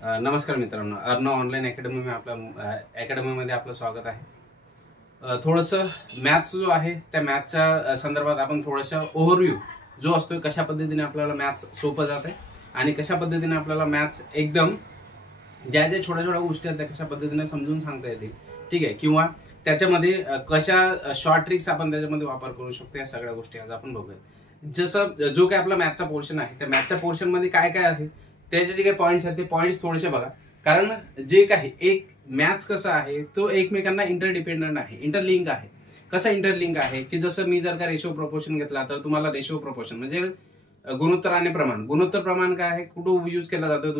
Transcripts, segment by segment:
नमस्कार मित्रांनो, अर्णव ऑनलाईन अकॅडमीमध्ये आपलं स्वागत आहे. थोडंसं मॅथ्स जो आहे त्या मॅथ्सच्या संदर्भात आपण थोडंसं ओव्हरव्ह्यू जो असतो कशा पद्धतीने आपल्याला मॅथ्स सोपं जाते आणि कशा पद्धतीने आपल्याला मॅथ्स एकदम ज्या ज्या छोट्या छोट्या गोष्टी आहेत त्या कशा पद्धतीने समजून सांगता येतील, ठीक आहे, किंवा त्याच्यामध्ये कशा शॉर्ट ट्रिक्स आपण त्याच्यामध्ये वापर करू शकतो, या सगळ्या गोष्टी आज आपण बघूया. जसं जो काही आपला मॅथचा पोर्शन आहे त्या मॅथच्या पोर्शन मध्ये काय काय आहे त्याचे जे काही पॉईंट्स आहेत ते पॉईंट्स थोडेसे बघा. कारण जे काही एक मॅथ्स कसं आहे तो एकमेकांना इंटरडिपेंडंट आहे, इंटरलिंक आहे. कसा इंटरलिंक आहे की जसं मी जर का रेशो प्रपोर्शन घेतला तर तुम्हाला रेशो प्रपोर्शन म्हणजे गुणोत्तर आणि प्रमाण. गुणोत्तर प्रमाण काय आहे, कुठं यूज केला जातो,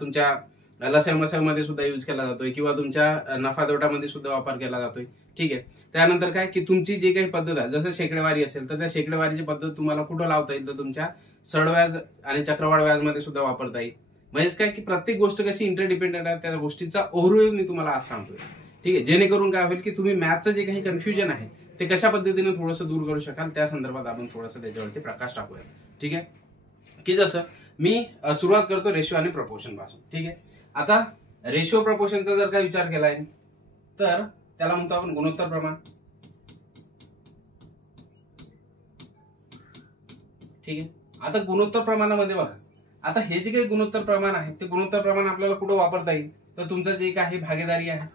तुमच्या लसाव मसाव मध्ये सुद्धा यूज केला जातोय किंवा तुमच्या नफा तोटामध्ये सुद्धा वापर केला जातोय, ठीक आहे. त्यानंतर काय की तुमची जी काही पद्धत आहे, जसं शेकडेवारी असेल तर त्या शेकडेवारीची पद्धत तुम्हाला कुठं लावता येईल तर तुमच्या सरळ व्याज आणि चक्रवाढ व्याज मध्ये सुद्धा वापरता येईल. म्हणजेच काय की प्रत्येक गोष्ट कशी इंटरडिपेंडंट आहे त्या गोष्टीचा ओव्हरव्ह्यू मी तुम्हाला आज सांगतोय, ठीक आहे. जेणेकरून काय होईल की तुम्ही मॅथचं जे काही कन्फ्युजन आहे ते कशा पद्धतीने थोडंसं दूर करू शकाल त्या संदर्भात आपण थोडंसं त्याच्यावरती प्रकाश टाकूया, ठीक आहे. की जसं मी सुरुवात करतो रेशो आणि प्रपोर्शन पासून, ठीक आहे. आता रेशो प्रपोर्शनचा जर का विचार केलाय तर त्याला म्हणतो आपण गुणोत्तर प्रमाण, ठीक आहे. आता गुणोत्तर प्रमाणामध्ये बघा, आता हे जे काही गुणोत्तर प्रमाण आहे ते गुणोत्तर प्रमाण आपल्याला कुठं वापरता येईल तर तुमचं जे काही भागीदारी आहे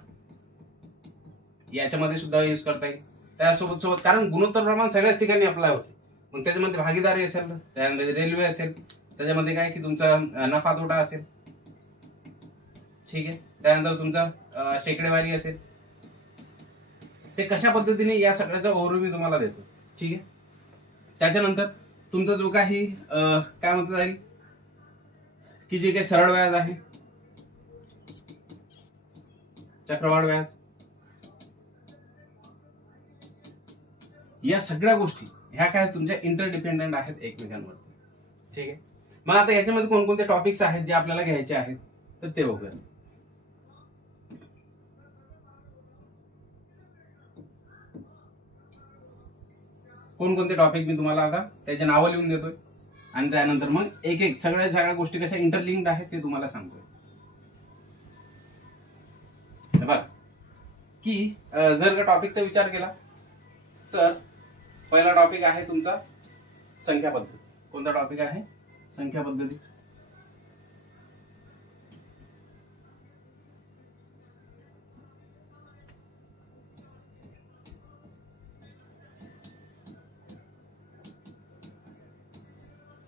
याच्यामध्ये सुद्धा यूज करता येईल. त्यासोबत सोबत कारण गुणोत्तर प्रमाण सगळ्याच ठिकाणी अप्लाय होते, मग त्याच्यामध्ये भागीदारी असेल, त्यामध्ये रेल्वे असेल, त्याच्यामध्ये काय की तुमचा नफा तोटा असेल, ठीक आहे. त्यानंतर तुमचा शेकडेवारी असेल. ते कशा पद्धतीने या सगळ्याचा ओव्हरव्ह्यू मी तुम्हाला देतो, ठीक आहे. त्याच्यानंतर तुमचा जो काही काय म्हणता येईल की जे काही सरळ व्याज आहे, चक्रवाढ व्याज, या सगळ्या गोष्टी ह्या काय तुमच्या इंटरडिपेंडंट आहेत एकमेकांवर, ठीक आहे. मग आता याच्यामध्ये कोणकोणते टॉपिक्स आहेत जे आपल्याला घ्यायचे आहेत तर ते बघूया. कोणकोणते टॉपिक मी तुम्हाला आता त्याचे नावं लिहून देतोय आणि त्यानंतर मग एक एक सगळ्या गोष्टी कशा इंटरलिंक्ड आहेत ते तुम्हाला सांगतोय. बघा की जर का टॉपिकचा विचार केला तर पहिला टॉपिक आहे तुमचा संख्या पद्धती. कोणता टॉपिक आहे? संख्या पद्धती.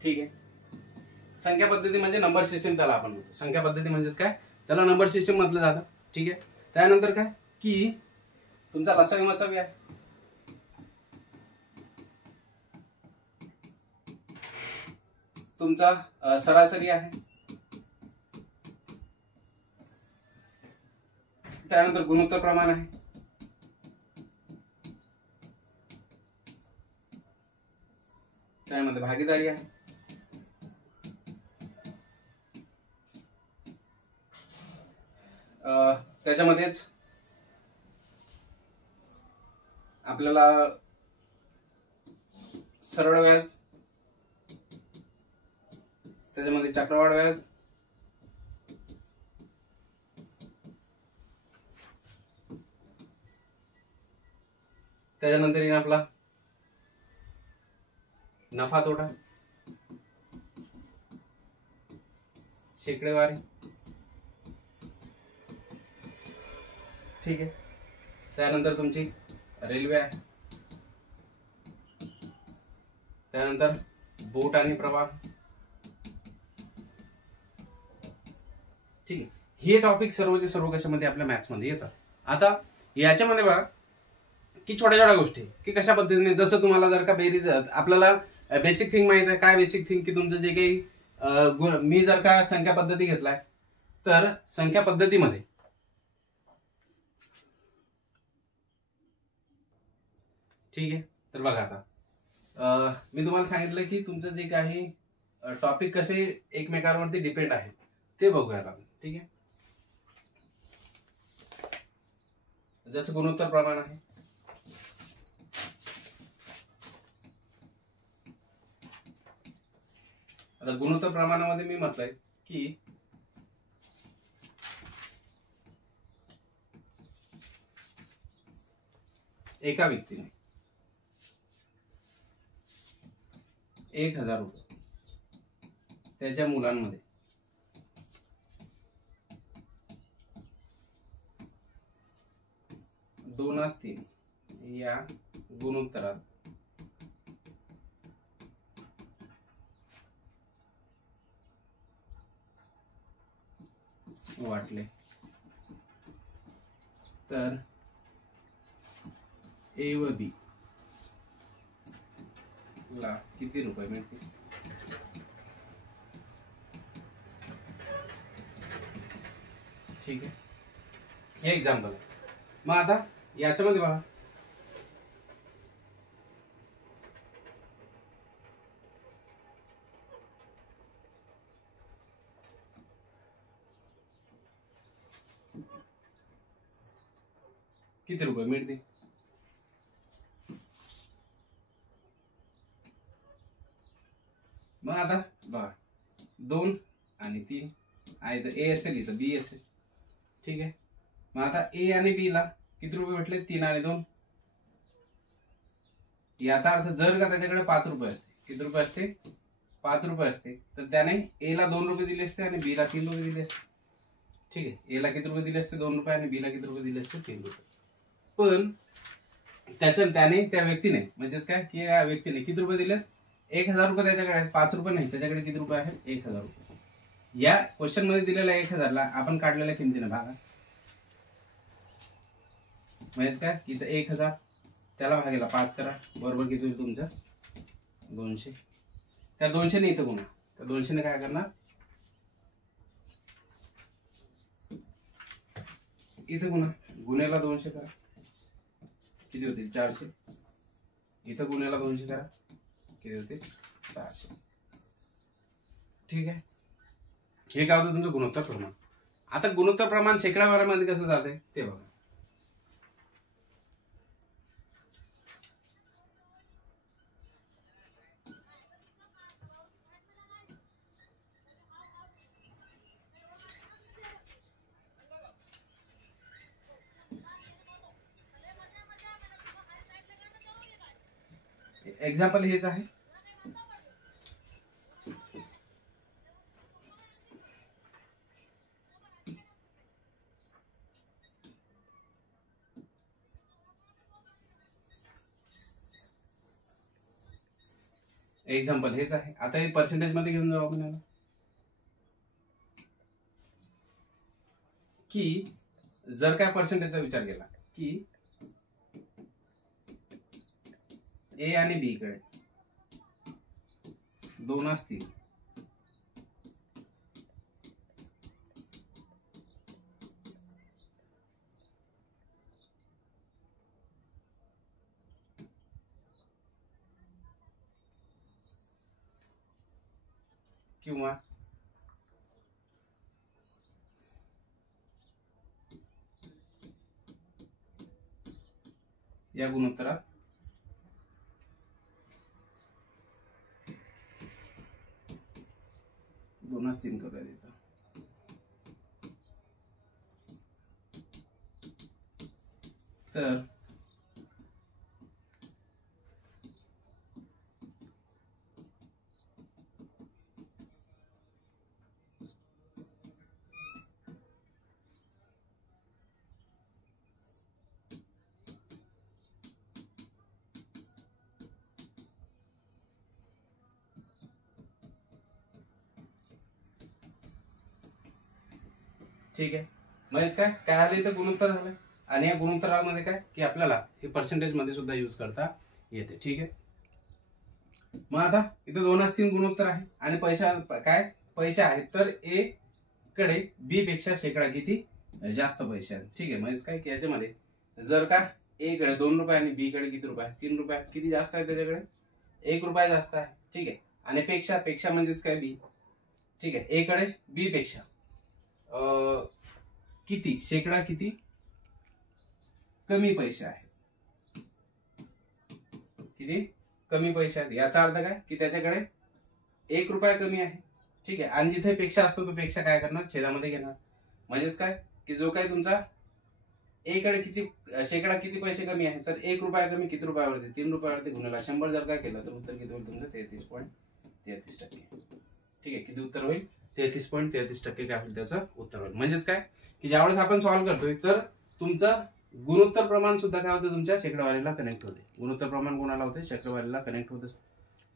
ठीक आहे. संख्या पद्धती म्हणजे नंबर सिस्टम त्याला आपण म्हणतो. संख्या पद्धती म्हणजेच काय, त्याला नंबर सिस्टम म्हटलं जातं, ठीक आहे. त्यानंतर काय की तुमचा लसावी मसावी आहे, तुमचा सरासरी आहे, त्यानंतर गुणोत्तर प्रमाण आहे, त्यामध्ये भागीदारी आहे, त्याच्यामध्येच आपल्याला सरळ व्याज, त्याच्यामध्ये चक्रवाढ व्याज, त्याच्यानंतर येईल आपला नफा तोटा, शेकडेवारी, ठीक आहे. त्यानंतर तुमची रेल्वे आहे, त्यानंतर बोट आणि प्रवाह, ठीक आहे. हे टॉपिक सर्वचे सर्व कशामध्ये आपल्या मॅथ्स मध्ये येतात. आता याच्यामध्ये बघा की छोट्या छोट्या गोष्टी की कशा पद्धतीने, जसं तुम्हाला जर का बेरीज, आपल्याला बेसिक थिंग माहित आहे. काय बेसिक थिंग की तुमचं जे काही मी जर का संख्या पद्धती घेतलाय तर संख्या पद्धतीमध्ये ठीक आहे. तर बघा आता मी तुम्हाला सांगितलं की तुमचं जे काही टॉपिक कसे एकमेकांवरती डिपेंड आहेत ते बघूयात आपण, ठीक आहे. जसं गुणोत्तर प्रमाण आहे, आता गुणोत्तर प्रमाणामध्ये मी म्हटलंय की एका व्यक्तीने 1,000 रुपये त्याच्या मुलांमध्ये दोनास 3 या गुणोत्तरात वाटले तर ए व बी ला किती रुपये मिळतील? ठीक आहे, हे एक्झाम्पल. मग आता याच्यामध्ये बघा, किती रुपये मिळतील? मग आता बघा 2 आणि 3 आहे, तर ए असेल इथं बी असेल. ठीक आहे, मग आता ए आणि बी ला किती रुपये भेटले? 3 आणि 2. याचा अर्थ जर का त्याच्याकडे 5 रुपये असते, किती रुपये असते? 5 रुपये असते, तर त्याने ए ला 2 रुपये दिले असते आणि बी ला 3 रुपये दिले असते. ठीक आहे, ए ला किती रुपये दिले असते? 2 रुपये, आणि बी ला किती रुपये दिले असते? 3 रुपये. पण त्याने त्या व्यक्तीने, म्हणजेच काय की या व्यक्तीने किती रुपये दिले? 1,000 रुपये त्याच्याकडे आहेत, 5 रुपये नाही. त्याच्याकडे किती रुपये आहेत? 1,000 रुपये. या क्वेश्चन मध्ये दिलेल्या 1,000 ला आपण काढलेल्या किमतीने भागा, म्हणजेच काय की 1,000 त्याला भागेला 5 करा, बरोबर किती होईल तुमचं? 200. त्या 200 ने इथं गुणा, त्या 200 ने काय करणार? इथं गुणा, गुन्ह्याला 200 करा, किती होतील? 400. इथं गुन्ह्याला 200 करा, किती होतील? 600. ठीक आहे, हे काय होतं तुमचं गुणोत्तर प्रमाण. आता गुणोत्तर प्रमाण शेकडावारामध्ये कसं जाते ते बघा. एक्झाम्पल हेच आहे. एक्झाम्पल हेच आहे. आता हे पर्सेंटेज मध्ये घेऊन जाऊ आपण, की जर काय पर्सेंटेजचा विचार केला की ए आणि बी कडे 2 असतील, किंवा या गुणोत्तरात 2:3 करूया तिथं. तर ठीक आहे, म्हणजे काय आलं इथं? गुणोत्तर झालं. आणि या गुणोत्तरामध्ये काय की आपल्याला हे पर्सेंटेज मध्ये सुद्धा यूज करता येते. ठीक आहे, मग आता इथं 2:3 गुणोत्तर आहे आणि पैसे आहेत, तर ए कडे बी पेक्षा शेकडा किती जास्त पैसे आहेत. ठीक आहे, म्हणजे काय की याच्यामध्ये जर का ए कडे 2 रुपये आणि बी कडे किती रुपये आहेत? 3 रुपये आहेत. किती जास्त आहे त्याच्याकडे? 1 रुपया जास्त आहे. ठीक आहे, आणि पेक्षा म्हणजेच काय? बी. ठीक आहे, ए कडे बी पेक्षा किती शेकडा किती कमी पैसे आहेत? किती कमी पैसे आहेत? याचा अर्थ काय की त्याच्याकडे 1 रुपया कमी आहे. ठीक आहे, आणि जिथे पेक्षा असतो तो पेक्षा काय करणार? छेदामध्ये घेणार. म्हणजेच काय की जो काय तुमचा ए कडे किती शेकडा किती पैसे कमी आहे, तर 1 रुपया कमी किती रुपयावरती, 3 रुपयावरती गुणिले 100 जर काय केलं तर उत्तर किती होईल तुमचं 33.33%. ठीक आहे, किती उत्तर होईल 33.33% काय होईल त्याचं उत्तर होईल. म्हणजेच काय की ज्यावेळेस आपण सॉल्व्ह करतोय तर तुमचं गुणोत्तर प्रमाण सुद्धा काय होतं तुमच्या शेकडावारीला कनेक्ट होते. गुणोत्तर प्रमाण कोणाला होते, शेकडावारीला कनेक्ट होत असते.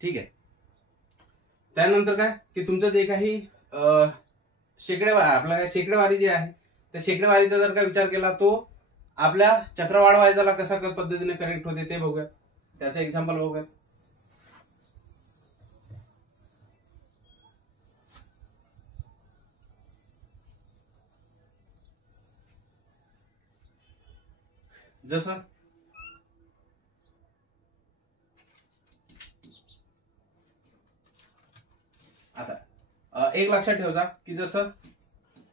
ठीक आहे, त्यानंतर काय की तुमचं जे काही आपला काय शेकडेवारी जी आहे त्या शेकडेवारीचा जर का विचार केला तो आपल्या चक्रवाढ व्याजाला कसा पद्धतीने कनेक्ट होते ते बघूया. त्याचं एक्झाम्पल बघूया. जसं आता एक लक्षात ठेवा की जसं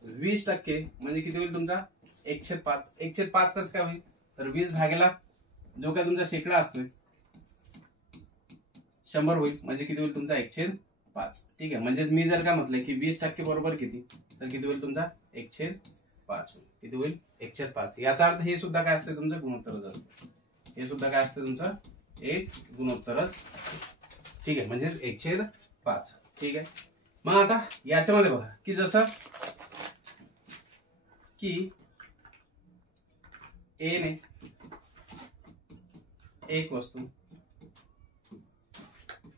20% म्हणजे किती होईल तुमचा 1/5. 1/5 कसं काय होईल, तर 20 भागेला जो काय तुमचा शेकडा असतोय 100 होईल, म्हणजे किती होईल तुमचा 1/5. ठीक आहे, म्हणजेच मी जर का म्हटलं की 20% बरोबर किती, तर किती होईल तुमचा 1/5 होईल. किती होईल 1/5. याचा अर्थ हे सुद्धा काय असते तुमचं गुणोत्तरच असतं. हे सुद्धा काय असतं तुमचं एक गुणोत्तरच. ठीक आहे, म्हणजेच 1/5. ठीक आहे, मग आता याच्यामध्ये बघा की जसं की ए ने एक वस्तू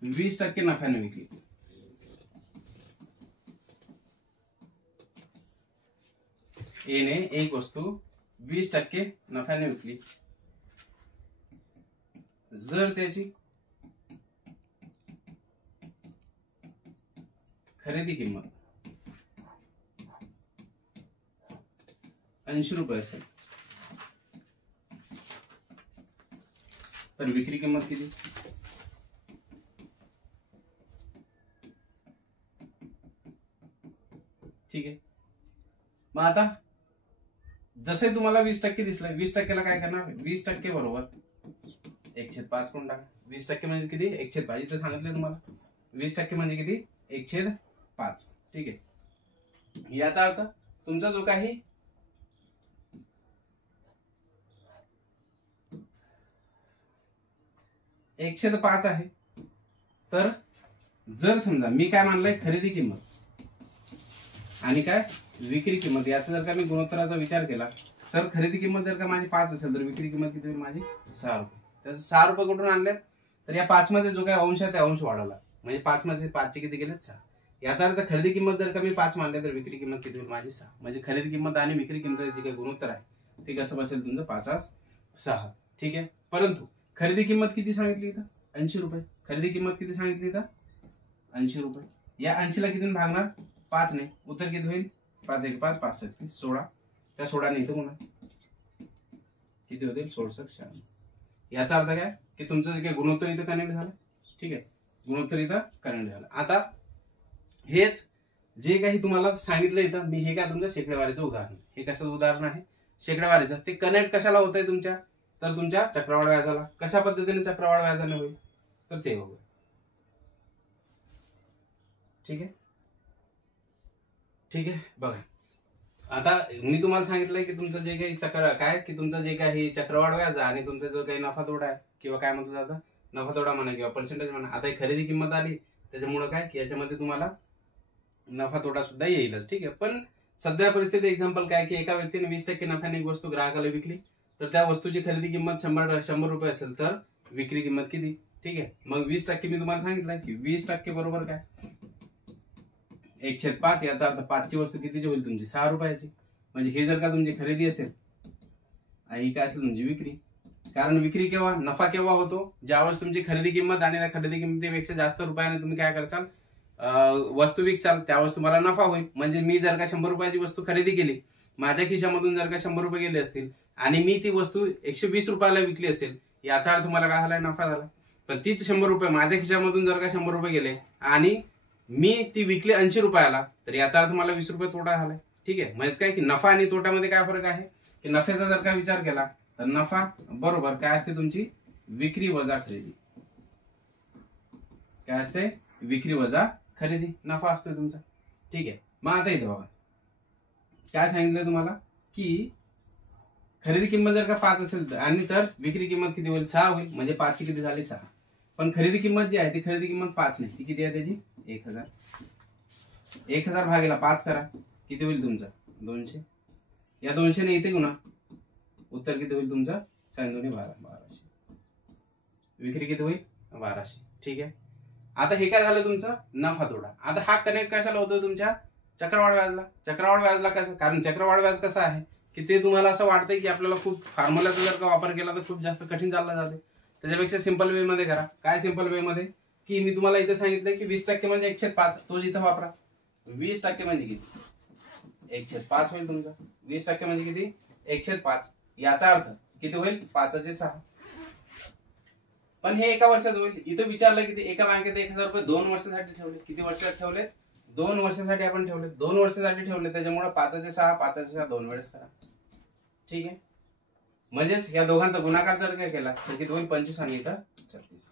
20% नफ्याने विकली. ए ने एक वस्तू 20% नफ्याने विकली. जर त्याची खरेदी किंमत 80 रुपये असेल तर विक्री किंमत किती. ठीक आहे, मग आता जसे तुम्हाला 20% दिसलं, 20%ला काय करणार, 20% बरोबर 1/5 करून टाका. 20% म्हणजे किती 1/5. इथे सांगितलं तुम्हाला 20% म्हणजे किती 1/5. ठीक आहे, याचा अर्थ तुमचा जो काही $1/5 आहे, तर जर समजा मी काय मानलंय खरेदी किंमत आणि काय विक्री किंमत याचा जर का मी गुणोत्तराचा विचार केला तर खरेदी किंमत जर का माझी 5 असेल तर विक्री किंमत किती होईल माझी 6 रुपये. तर 6 रुपये कुठून आणले, तर या 5 मध्ये जो काही अंश आहे त्या अंश वाढवला, म्हणजे 5 मध्ये 5 चे किती गेले 6. याचा अर्थ खरेदी किंमत जर का मी 5 मानले तर विक्री किंमत किती होईल माझी 6. म्हणजे खरेदी किंमत आणि विक्री किंमत जे काही गुणोत्तर आहे ते कसं बसेल तुमचं 5/6. ठीक आहे, परंतु खरेदी किंमत किती सांगितली इथं 80 रुपये. खरेदी किंमत किती सांगितली इथं 80 रुपये. या 80ला किती भागणार 5 ने, उत्तर किती होईल 5×1=5, 5×7=30, 16. त्या 16 ने इथं गुणा किती होतील 16×96. याचा अर्थ काय की तुमचं जे काही गुणोत्तर इथं कनेक्ट झालं. ठीक आहे, गुणोत्तर इथं कनेक्ट झालं. आता हेच जे काही तुम्हाला सांगितलं इथं मी हे काय तुमचं शेकडेवारीचं उदाहरण, हे कसं उदाहरण आहे शेकडेवारीचं, ते कनेक्ट कशाला होतंय तुमच्या, तर तुमच्या चक्रवाढ व्याजाला. कशा पद्धतीने चक्रवाढ व्याजाने होईल तर ते बघूया. ठीक आहे, ठीक आहे, बघा आता मी तुम्हाला सांगितलंय की तुमचं जे काही काय की तुमचं जे काही चक्रवाढ व्याज आणि तुमचा जो काही नफा तोडा आहे किंवा काय म्हणतो जातं नफा तोडा म्हणा किंवा पर्सेंटेज म्हणा. आता ही खरेदी किंमत आली त्याच्यामुळे काय की याच्यामध्ये तुम्हाला नफा तोडा सुद्धा येईलच. ठीक आहे, पण सध्या परिस्थिती एक्झाम्पल काय की एका व्यक्तीने 20% नफ्याने एक वस्तू ग्राहकाला विकली तर त्या वस्तूची खरेदी किंमत 100 रुपये असेल तर विक्री किंमत किती. ठीक आहे, मग 20% मी तुम्हाला सांगितलं की 20% बरोबर काय 1/5. याचा अर्थ 5 ची वस्तू कितीची होईल तुमची 6 रुपयाची. म्हणजे हे जर का तुमची खरेदी असेल ही काय असेल तुमची विक्री. कारण विक्री केव्हा नफा केव्हा होतो ज्यावेळेस तुमची खरेदी किंमत आणि त्या खरेदी किंमतीपेक्षा जास्त रुपयाने तुम्ही काय करसाल वस्तू विकसाल त्यावेळेस तुम्हाला नफा होईल. म्हणजे मी जर का 100 रुपयाची वस्तू खरेदी केली, माझ्या खिशामधून जर का 100 रुपये गेले असतील आणि मी ती वस्तू 120 रुपयाला विकली असेल, याचा अर्थ मला काय झालाय नफा झाला. पण तीच 100 रुपये माझ्या खिशामधून जर का 100 रुपये गेले आणि मी ती विकली 80 रुपयाला तर याचा अर्थ मला 20 रुपये तोटा झालाय. ठीक आहे, म्हणजे काय की नफा आणि तोट्यामध्ये काय फरक आहे की नफ्याचा जर का विचार केला तर नफा बरोबर काय असते तुमची विक्री वजा खरेदी. काय असते विक्री वजा खरेदी, नफा असतो तुमचा. ठीक आहे, मग आता इथे बघा काय सांगितलं तुम्हाला की खरेदी किंमत जर का 5 असेल आणि तर विक्री किंमत किती होईल 6 होईल, म्हणजे 5 ची किती झाली 6. पण खरेदी किंमत जी आहे ती खरेदी किंमत 5 नाही, ती किती आहे त्याची 1000. 1000 भागेला 5 करा, किती होईल तुमचा 200. या 200 ने इथे गुणा, उत्तर किती होईल तुमचं 1200. विक्री किती होईल 1200. ठीक आहे. आता हे काय झालं तुमचं नफा तोटा. आता हा कनेक्ट कशाला होतोय तुमच्या चक्रवाढ व्याजला. चक्रवाढ व्याजला कसं, कारण चक्रवाढ व्याज कसं आहे की ते तुम्हाला असं वाटतंय की आपल्याला खूप फॉर्म्युलाचा जर का वापर केला तर खूप जास्त कठीण चालला जाते. त्याच्यापेक्षा सिंपल वे मध्ये करा. काय सिंपल वे मध्ये, की मी तुम्हाला इथे सांगितलं की 20% म्हणजे 1/5, तोच इथं वापरा. 20% म्हणजे किती 1/5 होईल तुमचा. 20% म्हणजे किती 1/5. याचा अर्थ किती होईल 5/6. पण हे एका वर्षाचं होईल. इथं विचारलं किती, एका बँकेत 1000 रुपये 2 वर्षासाठी ठेवले. किती वर्षात ठेवले 2 वर्षासाठी आपण ठेवले. 2 वर्षासाठी ठेवले, त्याच्यामुळे 5/6 5/6 2 वेळेस करा. ठीक आहे. म्हणजेच या दोघांचा गुणाकार जर काय केला तर किती होईल 25 आणि इथं 36.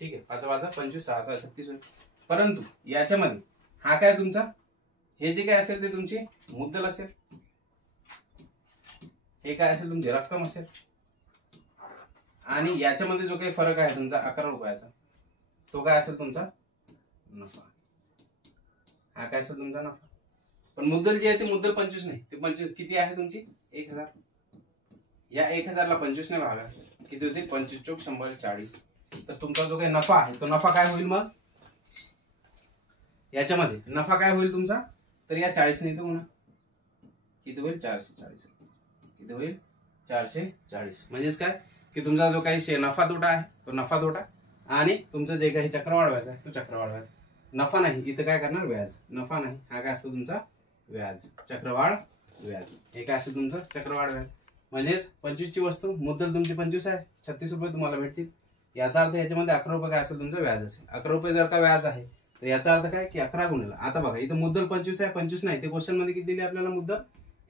ठीक आहे. 5 × 25 6 6 36 होईल. परंतु याच्यामध्ये हा काय तुमचा, हे जे काय असेल ते तुमची मुद्दल असेल, हे काय असेल तुमची रक्कम असेल, आणि याच्यामध्ये जो काही फरक आहे तुमचा 11 रुपयाचा, तो काय असेल तुमचा नफा. हा काय असेल तुमचा नफा. पण मुद्दल जी आहे ती मुद्दल 25 नाही, ती 25 किती आहे तुमची 1000. या 1000 ला 25 ने भागा, किती होतील 25 चोक 100 40. तर तुमचा जो काही नफा आहे तो नफा काय होईल मग याच्यामध्ये नफा काय होईल तुमचा, तर या 40 ने इथं गुणा, किती होईल 440. किती होईल 440. म्हणजेच काय की तुमचा जो काही नफा तोटा आहे तो नफा तोटा, आणि तुमचं जे काही चक्रवाढ व्याज आहे तो चक्रवाढ व्याज. नफा नाही, इथं काय करणार व्याज. नफा नाही, हा काय असतो तुमचा व्याज, चक्रवाढ व्याज. हे काय असतं तुमचं चक्रवाढ व्याज. म्हणजेच 25 ची वस्तू, मुद्दल तुमची 25 आहे, 36 रुपये तुम्हाला भेटतील. याचा अर्थ याच्यामध्ये 11 रुपये काय असेल तुमचं व्याज असेल. 11 रुपये जर का व्याज आहे तर याचा अर्थ काय की 11 गुणिले, आता बघा इथं मुद्दल 25 आहे, 25 नाही, ते क्वेश्चन मध्ये किती दिली आपल्याला मुद्दल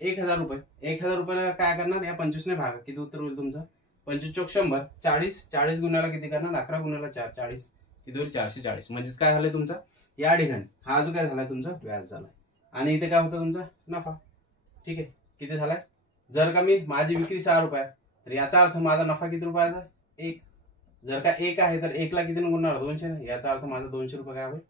1000 रुपये. 1000 रुपयाला काय करणार या 25 ने भागा, किती उत्तर होईल तुमचं 25 चोक 100 40. 40 गुणिले किती करणार 11 गुणिले 4 40, किती होईल 440. म्हणजेच काय झालंय तुमचा या ठिकाणी हा जो काय झालाय तुमचा व्याज झालाय, आणि इथे काय होतं तुमचा नफा. ठीक आहे. किती झालाय, जर का मी माझी विक्री 6 रुपये तर याचा अर्थ माझा नफा किती रुपयाचा 1. जर का 1 आहे तर 1 ला किती गुणणार 200 ने, याचा अर्थ माझा 200 रुपये काय होईल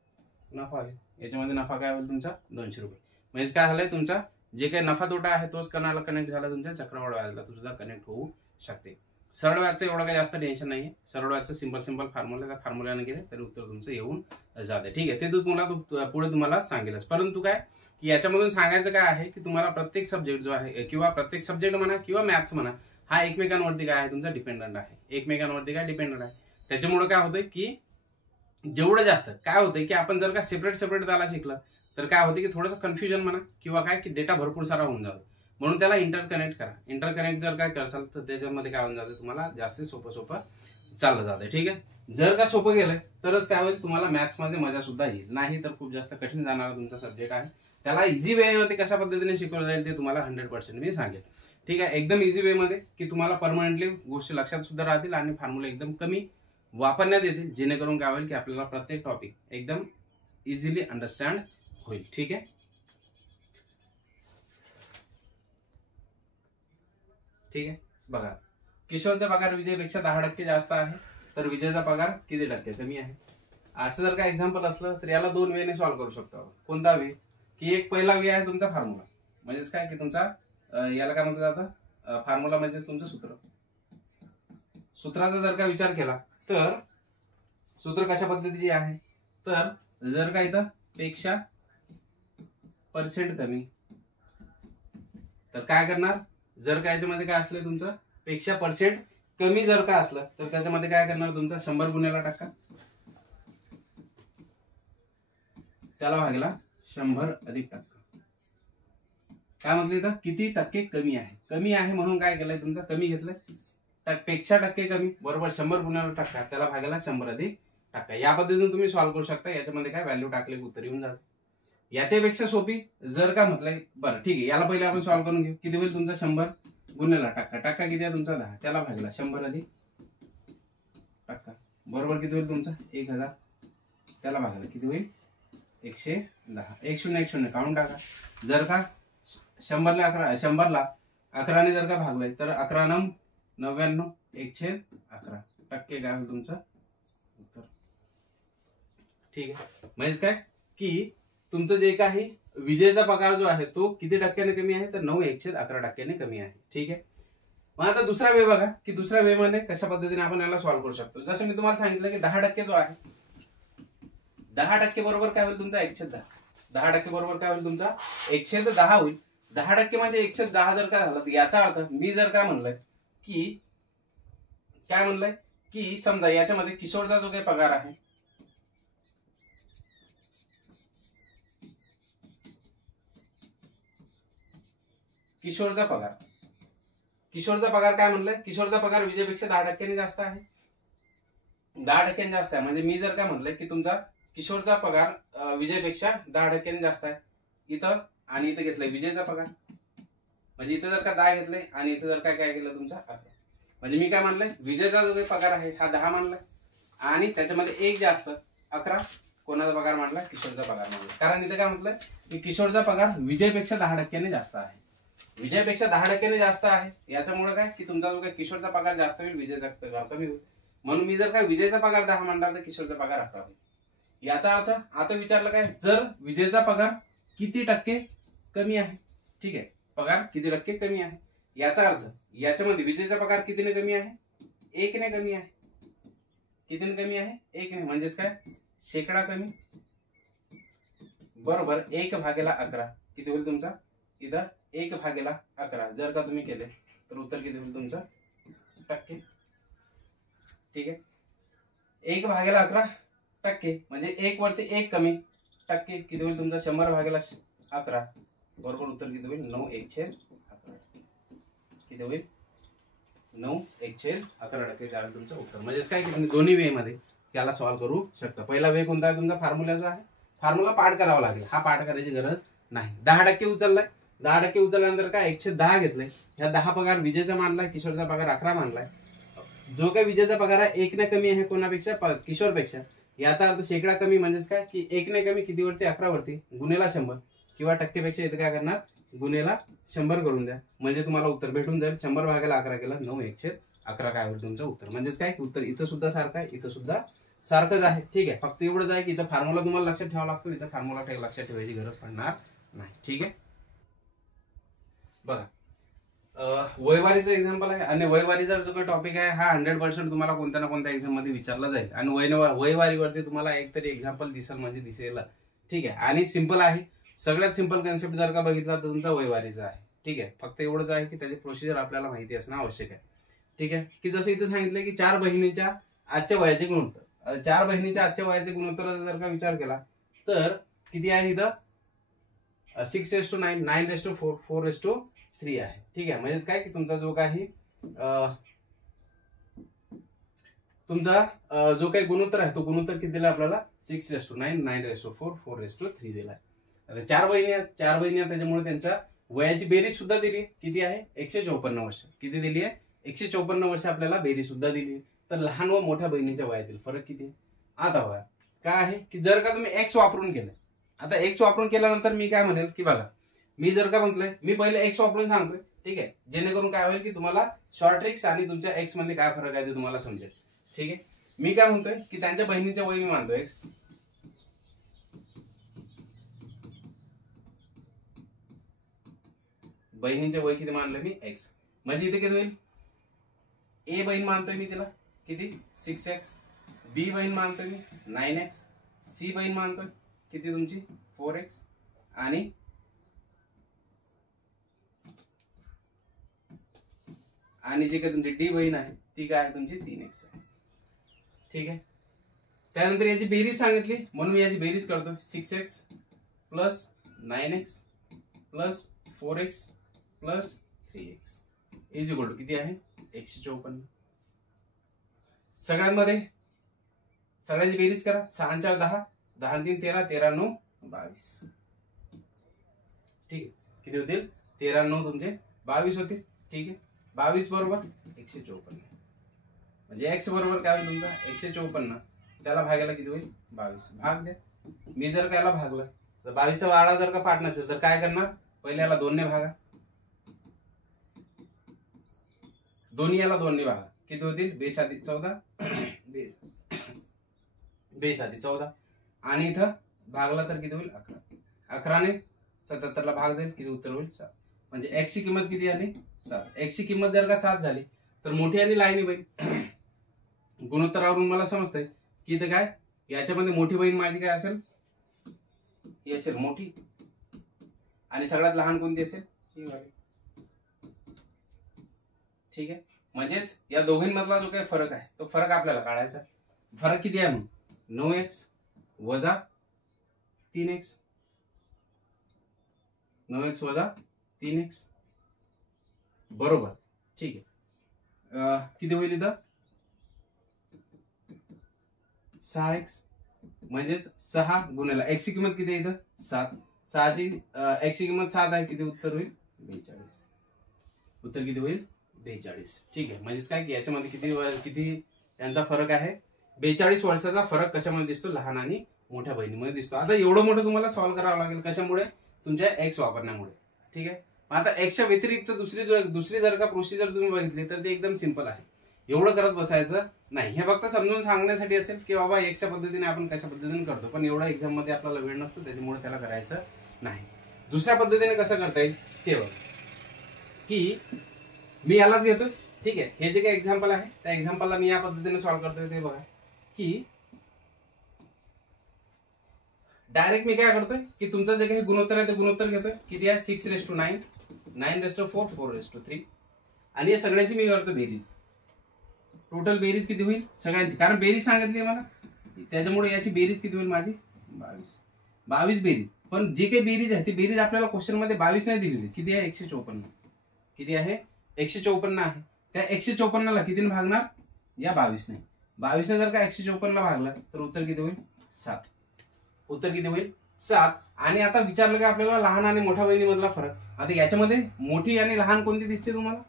नफा होईल. याच्यामध्ये नफा काय होईल तुमचा 200 रुपये. म्हणजे काय झालंय तुमचा जे काही नफा तोटा आहे तोच कणाला कनेक्ट झाला तुमच्या चक्रवाढ व्याजला सुद्धा कनेक्ट होऊ शकते. सरळ व्याजचं एवढं काही जास्त टेन्शन नाहीये. सरळ व्याजचं सिंपल फॉर्म्युल्याने गेले तरी उत्तर तुमचं येऊन जाते. ठीक आहे. ते तुम्हाला पुढे तुम्हाला सांगेलच. परंतु काय की याच्यामधून सांगायचं काय आहे की तुम्हाला प्रत्येक सब्जेक्ट जो आहे किंवा प्रत्येक सब्जेक्ट म्हणा किंवा मॅथ्स म्हणा हा एकमेकांवरती काय आहे तुमचा डिपेंडंट आहे. एकमेकांवरती काय डिपेंडंट आहे. त्याच्यामुळे काय होतंय की जेवढं जास्त काय होतंय की आपण जर का सेपरेट त्याला शिकलं तर काय होतं की थोडंसं कन्फ्युजन म्हणा किंवा काय की डेटा भरपूर सारा होऊन जातो. म्हणून त्याला इंटरकनेक्ट करा. इंटरकनेक्ट जर काय करसाल तर त्याच्यामध्ये काय होऊन जातं तुम्हाला जास्त सोपं चाललं जातं. ठीक आहे. जर का सोपं गेलं तरच काय होईल तुम्हाला मॅथ्स मध्ये मजा सुद्धा येईल, नाही तर खूप जास्त कठीण जाणारा तुमचा सब्जेक्ट आहे. त्याला इझी वे मध्ये कशा पद्धतीने शिकवलं जाईल ते तुम्हाला 100% मी सांगेल. ठीक आहे. एकदम इझी वे मध्ये की तुम्हाला परमनंटली गोष्टी लक्षात सुद्धा राहतील आणि फॉर्म्युला एकदम कमी वापरण्यात येतील, जेणेकरून काय होईल की आपल्याला प्रत्येक टॉपिक एकदम इझिली अंडरस्टँड होईल. ठीक आहे. ठीक आहे. बघा किशोरचा पगार विजयपेक्षा 10% जास्त आहे तर विजयचा पगार किती टक्के कमी आहे. असं जर का एक्झाम्पल असलं तर याला 2 वेने सॉल्व्ह करू शकतो आपण. कोणता वे की एक पहिला वे आहे तुमचा फॉर्म्युला, म्हणजेच काय की तुमचा याला काय म्हणतात जातं फॉर्म्युला म्हणजेच तुमचं सूत्र. सूत्राचा जर का विचार केला तर सूत्र कशा पद्धतीचे आहे, तर जर का इथं पेक्षा % कमी तर काय करणार, जर का याच्यामध्ये काय असलं तुमचं पेक्षा % कमी जर का असलं तर त्याच्यामध्ये काय करणार तुमचा 100 गुणिले टक्का, त्याला भागला 100 अधिक टक्का. काय म्हटलं इथं किती टक्के कमी आहे. कमी आहे म्हणून काय केलंय तुमचं कमी घेतलंय, पेक्षा टक्के कमी बरोबर 100 गुणिले टक्का त्याला भागायला 100 अधिक टक्का. या पद्धतीने तुम्ही सॉल्व्ह करू शकता. याच्यामध्ये काय व्हॅल्यू टाकले उत्तर येऊन जाते. याच्यापेक्षा सोपी जर का म्हटलंय बरं ठीक आहे, याला पहिले आपण सॉल्व्ह करून घेऊ. किती होईल तुमचा 100 गुणिले टक्का, टक्का किती आहे तुमचा 10, त्याला भागला 100 अधिक टक्का बरोबर किती होईल तुमचा 1000, त्याला भागला किती होईल 110. 1 0 1 0 काढून टाका. जर का 100 ला 11ने जर का भागलंय तर 11×9 1/11 टक्के काय होईल तुमचं उत्तर. ठीक आहे. म्हणजेच काय की तुमचं जे काही विजेचा पगार जो आहे तो किती टक्क्याने कमी आहे तर 9/11 टक्क्याने कमी आहे. ठीक आहे. मग आता दुसरा वे बघा की दुसऱ्या वे मध्ये कशा पद्धतीने आपण याला सॉल्व्ह करू शकतो. जसं मी तुम्हाला सांगितलं की 10% जो आहे 10% बरोबर काय होईल तुमचा 1/10. 10% बरोबर काय होईल तुमचा 1/10 होईल. 10% म्हणजे 1/10 जर काय झालं याचा अर्थ मी जर काय म्हणलंय की समजा याच्यामध्ये किशोरचा जो काही पगार आहे किशोरचा पगार काय म्हणलंय किशोरचा पगार विजेपेक्षा 10% जास्त आहे. 10% जास्त आहे म्हणजे मी जर काय म्हटलंय की तुमचा किशोरचा पगार विजेपेक्षा 10% जास्त आहे. इथं आणि इथं घेतलंय विजेचा पगार म्हणजे इथं जर का 10 घेतलंय आणि इथं जर काय केलं तुमचा 11. म्हणजे मी काय मानलंय विजेचा जो काही पगार आहे हा 10 मानलाय आणि त्याच्यामध्ये एक जास्त 11 कोणाचा पगार मानला किशोरचा पगार मानला. कारण इथे काय म्हटलंय की किशोरचा पगार विजेपेक्षा 10% जास्त आहे. विजेपेक्षा 10% जास्त आहे याच्यामुळे काय की तुमचा जो काही किशोरचा पगार जास्त होईल विजेचा पगार कमी होईल. म्हणून मी जर काय विजेचा पगार 10 मानला तर किशोरचा पगार 11 होईल. याचा अर्थ आता विचारलं काय जर विजेचा पगार किती टक्के कमी आहे. ठीक आहे. पगार किती टक्के कमी आहे याचा अर्थ याच्यामध्ये विजेचा पगार कितीने कमी आहे 1ने कमी आहे. कितीने कमी आहे 1ने. म्हणजेच काय शेकडा कमी बरोबर 1/11 किती होईल तुमचा इथं 1/11 जर का तुम्ही केले तर उत्तर किती होईल तुमचं टक्के. ठीक आहे. 1/11 टक्के म्हणजे 1 वरती 1 कमी टक्के किती होईल तुमचा 100/11 बरोबर उत्तर किती होईल 9/11 किती होईल 9/11 टक्के काय तुमचं उत्तर. म्हणजेच काय की तुम्ही दोन्ही वे मध्ये त्याला सॉल्व्ह करू शकता. पहिला वे कोणता आहे तुमचा फॉर्म्युलाचा आहे. फॉर्म्युला पाठ करावा लागेल. हा पाठ करायची गरज नाही. 10% उचललाय 10% उचलल्यानंतर काय 110 घेतलंय. ह्या 10 पगार विजेचा मानलाय किशोरचा पगार 11 मानलाय. जो काही विजेचा पगार आहे 1ने कमी आहे कोणापेक्षा किशोरपेक्षा. याचा अर्थ शेकडा कमी म्हणजेच काय की 1ने कमी किती वरती 11 वरती गुणेला 100 किंवा टक्केपेक्षा इथे काय करणार गुणेला 100 करून द्या म्हणजे तुम्हाला उत्तर भेटून जाईल. 100/11 केला 9/11 काय होईल तुमचं उत्तर. म्हणजेच काय उत्तर इथं सुद्धा सारखं आहे इथं सुद्धा सारखंच आहे. ठीक आहे. फक्त एवढंच आहे की इथं फॉर्म्युला तुम्हाला लक्षात ठेवावा लागतो. इथं फॉर्म्युला लक्षात ठेवायची गरज पडणार नाही. ठीक आहे. बघा वयवारीचं एक्झाम्पल आहे आणि वयवारीचा जो काही टॉपिक आहे हा 100% तुम्हाला कोणत्या ना कोणत्या एक्झाम मध्ये विचारला जाईल आणि वयवारीवरती तुम्हाला एकतरी एक्झाम्पल दिसेल म्हणजे दिसेल. ठीक आहे. आणि सिंपल आहे. सगळ्यात सिंपल कन्सेप्ट जर का बघितला तर तुमचा वयवारीचा आहे. ठीक आहे. फक्त एवढंच आहे की त्याची प्रोसिजर आपल्याला माहिती असणं आवश्यक आहे. ठीक आहे. की जसं इथे सांगितलं की 4 बहिणीच्या आजच्या वयाचे गुणोत्तर 4 बहिणीच्या आजच्या वयाचे गुणोत्तर जर का विचार केला तर किती आहे इथं 6:9 9:4 4:3 आहे. ठीक आहे. म्हणजेच काय की तुमचा जो काही तुमचा जो काही गुणोत्तर आहे तो गुणोत्तर किती दिला आपल्याला 6:9 9:4 4:3 दिलाय. 4 बहिणी आहेत त्याच्यामुळे त्यांच्या वयाची बेरीज सुद्धा दिली किती आहे 154 वर्ष. किती दिली आहे 154 वर्ष आपल्याला बेरीज सुद्धा दिली. तर लहान व मोठ्या बहिणीच्या वयातील फरक किती आहे. आता बघा काय आहे की जर का तुम्ही एक्स वापरून केलं आता एक्स वापरून केल्यानंतर मी काय म्हणेल की बघा मी जर का म्हटलंय मी पहिले एक्स वापरून सांगतोय. ठीक आहे. जेणेकरून काय होईल की तुम्हाला शॉर्ट ट्रिक्स आणि तुमच्या एक्स मध्ये काय फरक आहे ते तुम्हाला समजेल. ठीक आहे. मी काय म्हणतोय की त्यांच्या बहिणीच्या वय मी मानतोय एक्स बहिणींचे वय किती मानलं मी एक्स म्हणजे इथे किती होईल ए बहीण मानतोय मी तिला किती 6x बी बहीण मानतोय मी 9x सी बहीण मानतोय किती तुमची 4x आणि जी काय तुमची डी बहीण आहे ती काय आहे तुमची 3x आहे. ठीक आहे. त्यानंतर याची बेरीज सांगितली म्हणून मी याची बेरीज करतो 6x plus 9x plus 4x plus 3x is equal to किती आहे 154. सगळ्यांमध्ये सगळ्यांची बेरीज करा 6 4 10 10 3 13 13 9 22. ठीक आहे. किती होतील 13 9 तुमचे 22 होतील. ठीक आहे. 22 बरोबर 154 म्हणजे x बरोबर काय होईल तुमचा 154 त्याला भागायला किती होईल 22 भाग द्या. मी जर का याला भागलं तर 22चा वाडा जर का पाठ नसेल तर काय करणार पहिले याला 2 ने भागा दोन्ही याला 2 भागा, किती होतील? बेस आधी 14 बेस आधी 14 आणि इथं भागला तर किती होईल? 11. 11ने 77 ला भाग जाईल, किती उत्तर होईल? 7. म्हणजे x ची किंमत किती आली? 7. x ची किंमत जर का 7 झाली तर मोठी आणि लहानी बहीण गुणोत्तरावरून मला समजतंय की इथं काय याच्यामध्ये मोठी बहीण माझी काय असेल? ही असेल मोठी आणि सगळ्यात लहान कोणती असेल? ही वाली. ठीक आहे, म्हणजेच या दोघांमधला जो काही फरक आहे तो फरक आपल्याला काढायचा. फरक किती आहे मग? 9x वजा 3x. 9x वजा 3x बरोबर. ठीक आहे, किती होईल इथं? 6x. म्हणजेच 6 गुणिले x ची किंमत किती आहे इथं? 7. 6 ची x ची किंमत 7 आहे, किती उत्तर होईल? 42. उत्तर किती होईल? 42. ठीक आहे, म्हणजेच काय की याच्यामध्ये किती यांचा फरक आहे? 42 वर्षाचा फरक कशामध्ये दिसतो? लहान आणि मोठ्या बहिणीमध्ये दिसतो. आता एवढं मोठं तुम्हाला सॉल्व्ह करावं लागेल, कशामुळे? तुमच्या x वापरण्यामुळे. ठीक आहे, आता x च्या व्यतिरिक्त दुसरी जर का प्रोसिजर तुम्ही बघितली तर ते एकदम सिंपल आहे. एवढं करत बसायचं नाही. हे फक्त समजून सांगण्यासाठी असेल की बाबा x च्या पद्धतीने आपण कशा पद्धतीने करतो, पण एवढा एक्झाम मध्ये आपल्याला वेळ नसतो, त्याच्यामुळे त्याला करायचं नाही. दुसऱ्या पद्धतीने कसं करता येईल ते बघ, की मी यालाच घेतोय. ठीक आहे, हे जे काही एक्झाम्पल आहे त्या एक्झाम्पलला मी या पद्धतीने सॉल्व्ह करतोय. ते बघा की डायरेक्ट मी काय करतोय की तुमचं जे काही गुणोत्तर आहे ते गुणोत्तर घेतोय. किती आहे? 6:9, 9:4, 4:3 आणि या सगळ्यांची मी करतो बेरीज. टोटल बेरीज किती होईल सगळ्यांची? कारण बेरीज सांगितली आहे मला, त्याच्यामुळे याची बेरीज किती होईल माझी? 22 बेरीज. पण जी काही बेरीज आहे ती बेरीज आपल्याला क्वेश्चन मध्ये 22 नाही दिलेली. किती आहे? 154. किती आहे? 154 आहे. त्या 154ला कितीने भागणार? या 22 ने. 22 ने जर का 154 ला भागला तर उत्तर किती होईल? 7. उत्तर किती होईल? 7. आणि आता विचारलं का आपल्याला लहान आणि मोठ्या बहिणीमधला फरक. आता याच्यामध्ये मोठी आणि लहान कोणती दिसते तुम्हाला?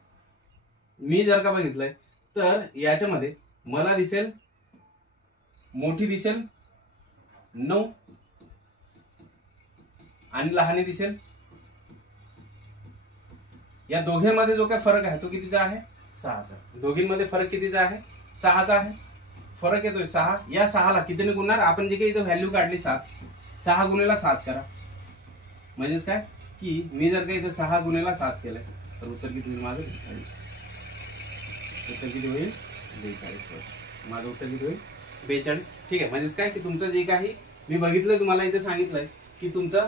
मी जर का बघितलंय तर याच्यामध्ये मला दिसेल मोठी दिसेल 9 आणि लहानी दिसेल. या दोघांमध्ये जो काय फरक आहे तो कितीचा आहे? 6चा. दोघींमध्ये फरक कितीचा आहे? 6चा आहे. फरक येतोय 6. या 6ला कितीने गुणणार? आपण जे काही इथं व्हॅल्यू काढली 7, 6 गुणिले 7 करा. म्हणजेच काय की मी जर का इथं 6 गुणिले 7 केलंय तर उत्तर किती होईल माझं? 42. उत्तर किती होईल? 42 वर्ष. माझं उत्तर किती होईल? 42. ठीक आहे, म्हणजेच काय की तुमचं जे काही मी बघितलंय तुम्हाला इथे सांगितलंय की तुमचं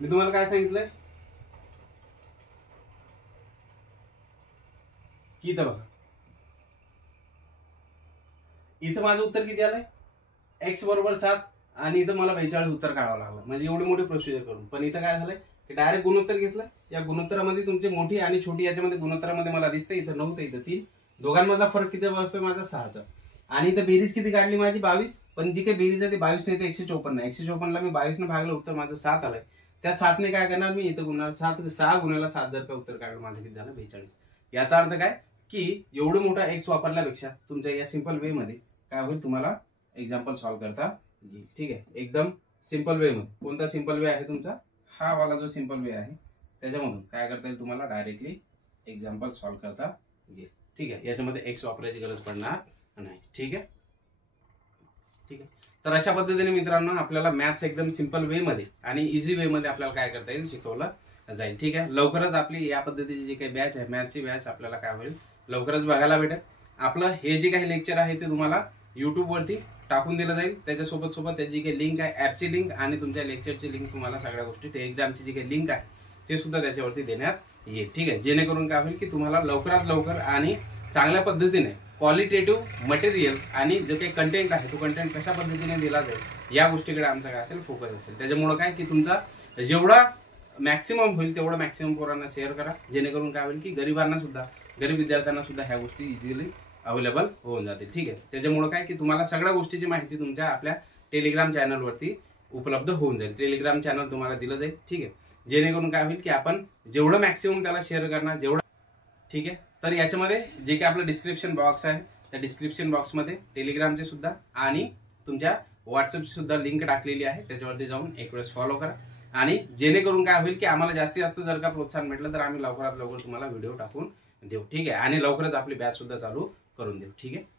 मी तुम्हाला काय सांगितलंय की इथं बघा, इथं माझं उत्तर किती आलंय? x बरोबर 7 आणि इथं मला 42 उत्तर काढावं लागलं. म्हणजे एवढी मोठी प्रोसिजर करून. पण इथं काय झालंय की डायरेक्ट गुणोत्तर घेतलं. या गुणोत्तरामध्ये तुमची मोठी आणि छोटी याच्यामध्ये गुणोत्तरामध्ये मला दिसतंय इथं 9 तर इथं 3. दोघांमधला फरक किती बसतोय माझा? 6चा. आणि इथं बेरीज किती काढली माझी? 22. पण जी काही बेरीज आहे ती 22 नाही तर 154. 154ला मी 22 ने भागलं, उत्तर माझं 7 आलंय. त्या 7 ने काय करणार मी? इथं गुणणार 7. 6 गुणिले 7 जर का उत्तर काढलं माझं किती झालं? 42. याचा अर्थ काय की एवढं मोठा x वापरल्यापेक्षा तुमच्या या सिंपल वे मध्ये काय होईल तुम्हाला एक्झाम्पल सॉल्व्ह करता येईल. ठीक आहे, एकदम सिंपल वे मध्ये. कोणता सिंपल वे आहे तुमचा? हा वाला जो सिंपल वे आहे त्याच्यामधून काय करता येईल तुम्हाला? डायरेक्टली एक्झाम्पल सॉल्व्ह करता येईल. ठीक आहे, याच्यामध्ये एक्स वापरायची गरज पडणार नाही. ठीक आहे, ठीक आहे. तर अशा पद्धतीने मित्रांनो आपल्याला मॅथ्स एकदम सिंपल वे मध्ये आणि इझी वे मध्ये आपल्याला काय करता येईल शिकवलं जाईल. ठीक आहे, लवकरच आपली या पद्धतीची जी काही बॅच आहे मॅथ्सची बॅच आपल्याला काय होईल लवकरच बघायला भेटेल. आपलं हे जे काही लेक्चर आहे ते तुम्हाला युट्यूब वरती टाकून दिलं जाईल. त्याच्यासोबत त्याची काही लिंक आहे, ऍपची लिंक आणि तुमच्या लेक्चरची लिंक, तुम्हाला सगळ्या गोष्टी, टेलिग्रामची जी काही लिंक आहे ते सुद्धा त्याच्यावरती देण्यात येईल. ठीक आहे, जेणेकरून काय होईल की तुम्हाला लवकरात लवकर आणि चांगल्या पद्धतीने क्वालिटेटिव्ह मटेरियल आणि जो काही कंटेंट आहे तो कंटेंट कशा पद्धतीने दिला जाईल या गोष्टीकडे आमचा काय असेल फोकस असेल. त्याच्यामुळे काय की तुमचा जेवढा मॅक्सिमम होईल तेवढं मॅक्सिमम पोरांना शेअर करा, जेणेकरून काय होईल की गरीब विद्यार्थ्यांना सुद्धा ह्या गोष्टी इझिली अवेलेबल होऊन जातील. ठीक आहे, त्याच्यामुळे काय की तुम्हाला सगळ्या गोष्टीची माहिती तुमच्या आपल्या टेलिग्राम चॅनलवरती उपलब्ध होऊन जाईल. टेलिग्राम चॅनल तुम्हाला दिलं जाईल. ठीक आहे, जेणेकरून काय होईल की आपण जेवढं मॅक्सिमम त्याला शेअर करणार जेवढं. ठीक आहे, तर याच्यामध्ये जे काही आपलं डिस्क्रिप्शन बॉक्स आहे त्या डिस्क्रिप्शन बॉक्समध्ये टेलिग्रामचे सुद्धा आणि तुमच्या व्हॉट्सअपची सुद्धा लिंक टाकलेली आहे. त्याच्यावरती जाऊन एक वेळेस फॉलो करा. आणि जेणेकरून काय होईल की आम्हाला जास्तीत जास्त जर का प्रोत्साहन भेटलं तर आम्ही लवकरात लवकर तुम्हाला व्हिडिओ टाकून देऊ. ठीक आहे. आणि लवकरच आपली बॅच सुद्धा चालू करून देऊ. ठीक आहे.